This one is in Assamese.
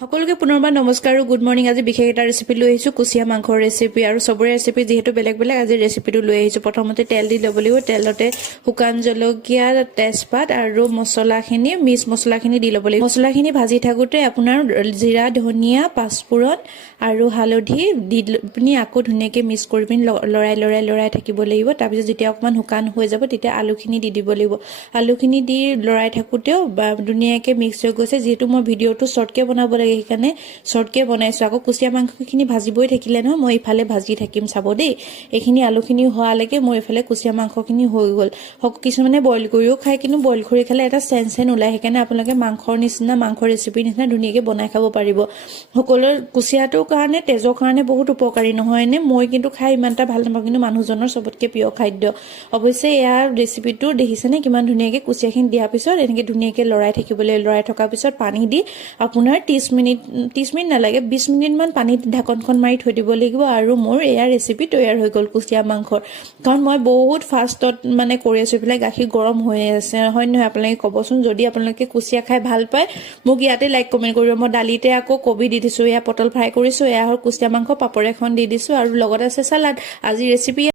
সকলোকে পুনৰবাৰ নমস্কাৰ আৰু গুড মৰ্নিং। আজি বিশেষ এটা ৰেচিপি লৈ আহিছো, কুচিয়া মাংসৰ ৰেচিপি। আৰু সবৰে ৰেচিপি যেহেতু বেলেগ বেলেগ, আজি ৰেচিপিটো লৈ আহিছো। প্ৰথমতে তেল দি ল'ব লাগিব। তেলতে শুকান জলকীয়া, তেজপাত আৰু মছলাখিনি, মিক্স মছলাখিনি দি ল'ব লাগিব। মছলাখিনি ভাজি থাকোঁতে আপোনাৰ জিৰা, ধনিয়া, পাঁচফোৰণ আৰু হালধি দি পিনি আকৌ ধুনীয়াকৈ মিক্স কৰি পিনি লৰাই থাকিব লাগিব। তাৰপিছত যেতিয়া অকণমান শুকান হৈ যাব তেতিয়া আলুখিনি দি দিব লাগিব। আলুখিনি দি লৰাই থাকোঁতেও ধুনীয়াকৈ মিক্স হৈ গৈছে। যিহেতু মই ভিডিঅ'টো শ্বৰ্টকৈ বনাব লাগে সেইকাৰণে শ্বৰ্টকৈ বনাইছোঁ। আকৌ কুচিয়া মাংসখিনি ভাজিবই থাকিলে নহয়, মই ইফালে ভাজি থাকিম, চাব দেই। এইখিনি আলুখিনি হোৱালৈকে মোৰ এইফালে কুচিয়া মাংসখিনি হৈ গ'ল। কিছুমানে বইল কৰিও খায়, কিন্তু বইল কৰি খালে এটা চেন ওলায়। সেইকাৰণে আপোনালোকে মাংসৰ ৰেচিপিৰ নিচিনা ধুনীয়াকৈ বনাই খাব পাৰিব। সকলোৰে কুচিয়াটোৰ কাৰণে, তেজৰ কাৰণে বহুত উপকাৰী নহয়নে? মই কিন্তু খাই ইমান এটা ভাল নাপাওঁ, কিন্তু মানুহজনৰ চবতকৈ প্ৰিয় খাদ্য। অৱশ্যে ইয়াৰ ৰেচিপিটো দেখিছেনে কিমান ধুনীয়াকৈ কুচিয়াখিনি দিয়াৰ পিছত এনেকৈ ধুনীয়াকৈ লৰাই থাকিবলৈ, লৰাই থকাৰ পিছত পানী দি আপোনাৰ 30 মিনিট নালাগে, 20 মিনিটমান পানীত ঢাকনখন মাৰি থৈ দিব লাগিব। আৰু মোৰ এয়া ৰেচিপি তৈয়াৰ হৈ গ'ল কুচিয়া মাংসৰ। কাৰণ মই বহুত ফাষ্টত কৰি আছোঁ, এইফালে গাখীৰ গৰম হৈ আছে, হয় নহয়? আপোনালোকে ক'বচোন, যদি আপোনালোকে কুচিয়া খাই ভাল পায় মোক ইয়াতে লাইক কমেণ্ট কৰিব। মই দালিতে আকৌ কবি দি দিছোঁ, এয়া পটল ফ্ৰাই কৰিছোঁ, এয়া হ'ল কুচিয়া মাংস, পাপৰ এখন দি দিছোঁ আৰু লগত আছে চালাড। আজি ৰেচিপি